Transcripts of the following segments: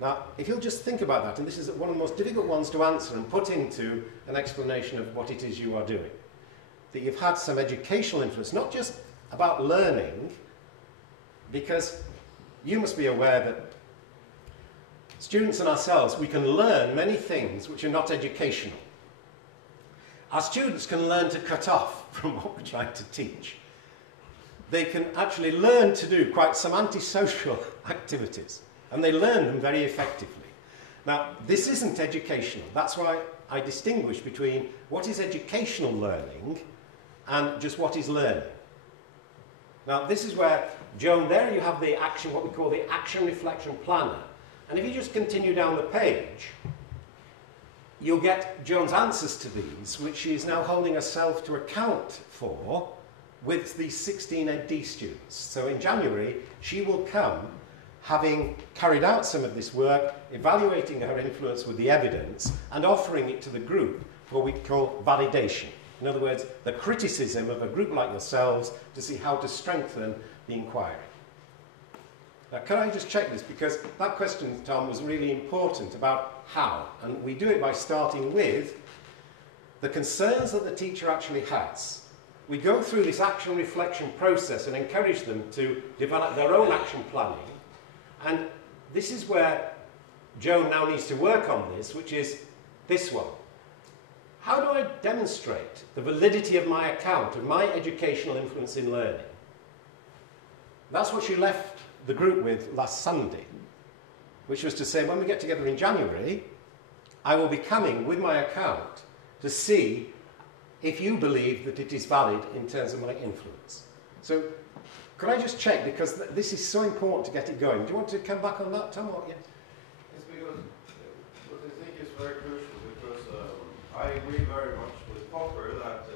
Now, if you'll just think about that, and this is one of the most difficult ones to answer and put into an explanation of what it is you are doing, that you've had some educational influence, not just about learning, because you must be aware that students and ourselves, we can learn many things which are not educational. Our students can learn to cut off from what we're trying to teach. They can actually learn to do quite some antisocial activities, and they learn them very effectively. Now, this isn't educational. That's why I distinguish between what is educational learning and just what is learning. Now, this is where, Joan, there you have the action, what we call the action reflection planner. And if you just continue down the page, you'll get Joan's answers to these, which she is now holding herself to account for with these 16 Ed D students. So in January, she will come having carried out some of this work, evaluating her influence with the evidence, and offering it to the group for what we call validation. In other words, the criticism of a group like yourselves to see how to strengthen the inquiry. Now, can I just check this? Because that question, Tom, was really important about how. And we do it by starting with the concerns that the teacher actually has. We go through this action reflection process and encourage them to develop their own action planning. And this is where Joan now needs to work on this, which is this one. How do I demonstrate the validity of my account of my educational influence in learning? That's what she left the group with last Sunday, which was to say, when we get together in January, I will be coming with my account to see if you believe that it is valid in terms of my influence. So, could I just check, because this is so important to get it going. Do you want to come back on that, Tom? Or, yeah? It's because what I think is very crucial, because I agree very much with Popper that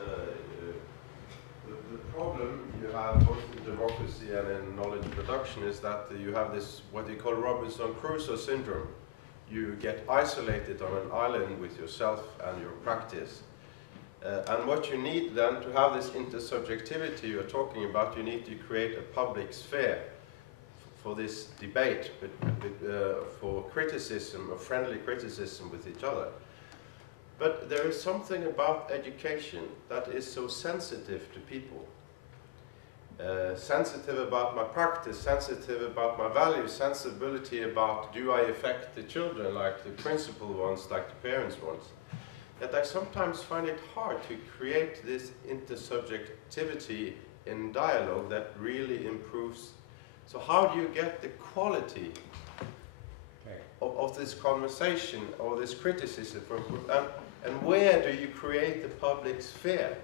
the problem you have both in democracy and in knowledge production is that you have this, what they call Robinson Crusoe syndrome. You get isolated on an island with yourself and your practice. And what you need then to have this intersubjectivity you're talking about, you need to create a public sphere for this debate, for criticism, a friendly criticism with each other. But there is something about education that is so sensitive to people. Sensitive about my practice, sensitive about my values, sensibility about do I affect the children like the principal ones, like the parents ones. That I sometimes find it hard to create this intersubjectivity in dialogue that really improves. So how do you get the quality of this conversation or this criticism? And where do you create the public sphere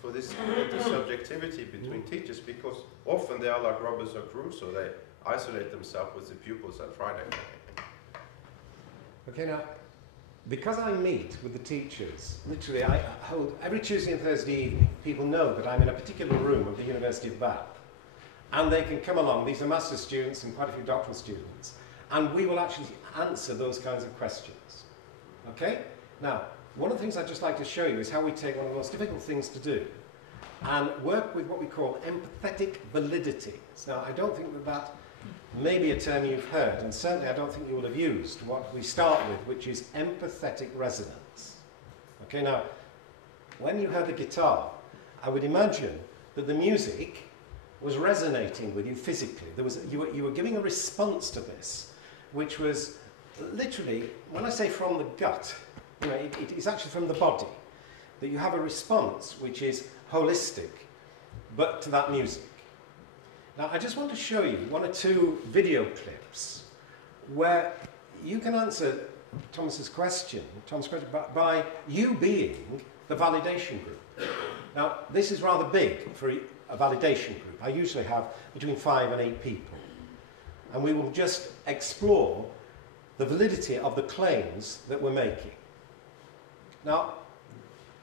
for this intersubjectivity between teachers? Because often they are like Robinson Crusoe, they isolate themselves with the pupils on Friday. Okay, now, because I meet with the teachers, literally I hold, every Tuesday and Thursday evening, people know that I'm in a particular room of the University of Bath. And they can come along, these are master's students and quite a few doctoral students, and we will actually answer those kinds of questions. Okay? Now, one of the things I'd just like to show you is how we take one of the most difficult things to do and work with what we call empathetic validities. Now, I don't think that that may be a term you've heard, and certainly I don't think you will have used what we start with, which is empathetic resonance. Okay, now, when you heard the guitar, I would imagine that the music was resonating with you physically. There was, you were giving a response to this, which was literally, when I say from the gut, you know, it is actually from the body, that you have a response which is holistic, but to that music. Now, I just want to show you one or two video clips where you can answer Thomas's question, by you being the validation group. Now, this is rather big for a validation group. I usually have between 5 and 8 people. And we will just explore the validity of the claims that we're making. Now,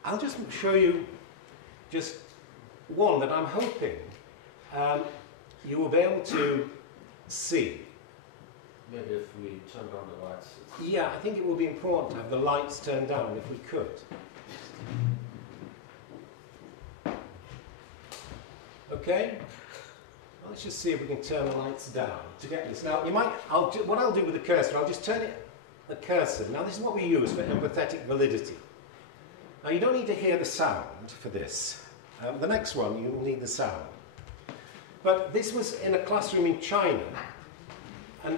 I'll just show you just one that I'm hoping you will be able to see. Maybe if we turn on the lights. Yeah, I think it will be important to have the lights turned down if we could. Okay? let's just see if we can turn the lights down to get this. Now, what I'll do with the cursor, I'll just turn the cursor. Now, this is what we use for empathetic validity. Now, you don't need to hear the sound for this. The next one, you'll need the sound. But this was in a classroom in China. And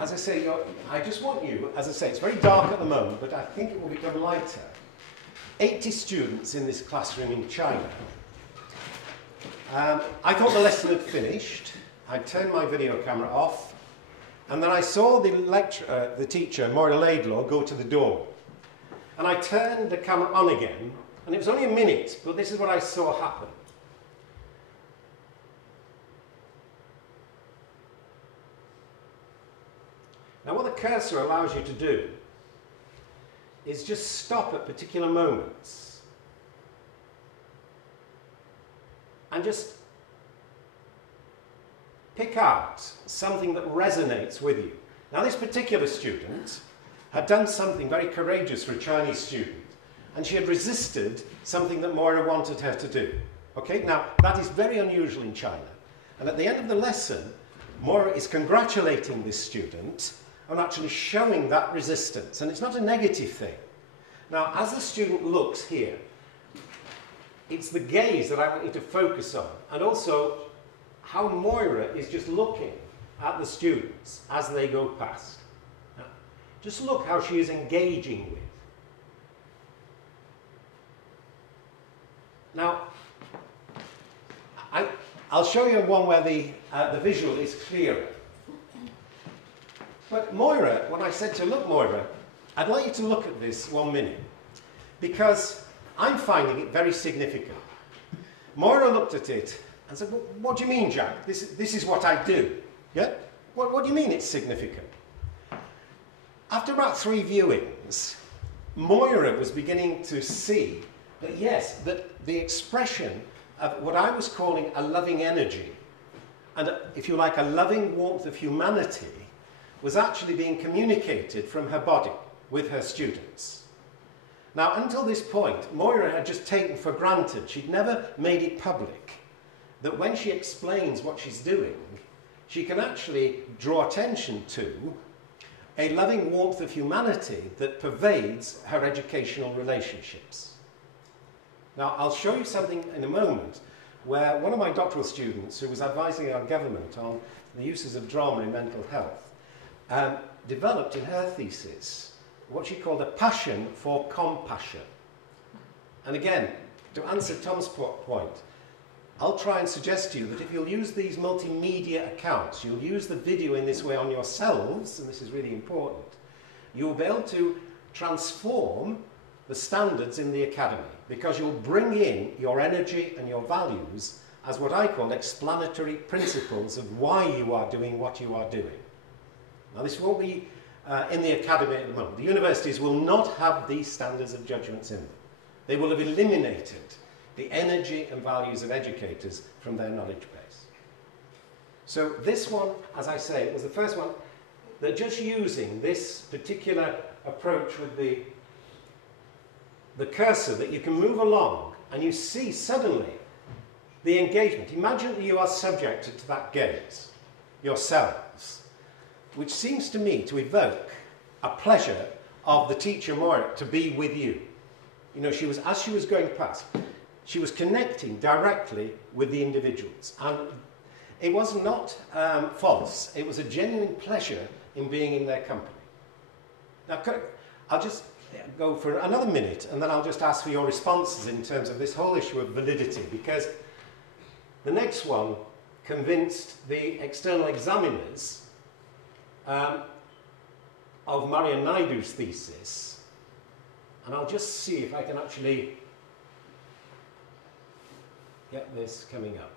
as I say, I just want you, as I say, it's very dark at the moment, but I think it will become lighter. 80 students in this classroom in China. I thought the lesson had finished. I turned my video camera off, and then I saw the teacher, Moira Laidlaw, go to the door. And I turned the camera on again, and it was only a minute, but this is what I saw happen. Now, what the cursor allows you to do is just stop at particular moments and just pick out something that resonates with you. Now, this particular student had done something very courageous for a Chinese student, and she had resisted something that Moira wanted her to do. Okay, now that is very unusual in China. And at the end of the lesson, Moira is congratulating this student on actually showing that resistance. And it's not a negative thing. Now, as the student looks here, it's the gaze that I want you to focus on. And also how Moira is just looking at the students as they go past. Now, just look how she is engaging with. Now, I'll show you one where the visual is clearer. But Moira, when I said to her, look, Moira, I'd like you to look at this 1 minute, because I'm finding it very significant. Moira looked at it and said, well, what do you mean, Jack? This is what I do. Yeah? What do you mean it's significant? After about 3 viewings, Moira was beginning to see that, yes, that the expression of what I was calling a loving energy, and if you like, a loving warmth of humanity, was actually being communicated from her body with her students. Now, until this point, Moira had just taken for granted, she'd never made it public, that when she explains what she's doing, she can actually draw attention to a loving warmth of humanity that pervades her educational relationships. Now, I'll show you something in a moment where one of my doctoral students, who was advising our government on the uses of drama in mental health, developed in her thesis what she called a passion for compassion. And again, to answer Tom's point, I'll try and suggest to you that if you'll use these multimedia accounts, you'll use the video in this way on yourselves, and this is really important, you'll be able to transform the standards in the academy, because you'll bring in your energy and your values as what I call explanatory principles of why you are doing what you are doing. Now, this won't be in the academy at the moment. The universities will not have these standards of judgments in them. They will have eliminated the energy and values of educators from their knowledge base. So this one, as I say, was the first one that just using this particular approach with the cursor, that you can move along and you see suddenly the engagement. Imagine that you are subjected to that gaze yourselves, which seems to me to evoke a pleasure of the teacher Moira to be with you. You know, as she was going past, she was connecting directly with the individuals. And it was not false. It was a genuine pleasure in being in their company. Now, I'll just go for another minute, and then I'll just ask for your responses in terms of this whole issue of validity, because the next one convinced the external examiners of Marian Naidu's thesis, and I'll just see if I can actually get this coming up.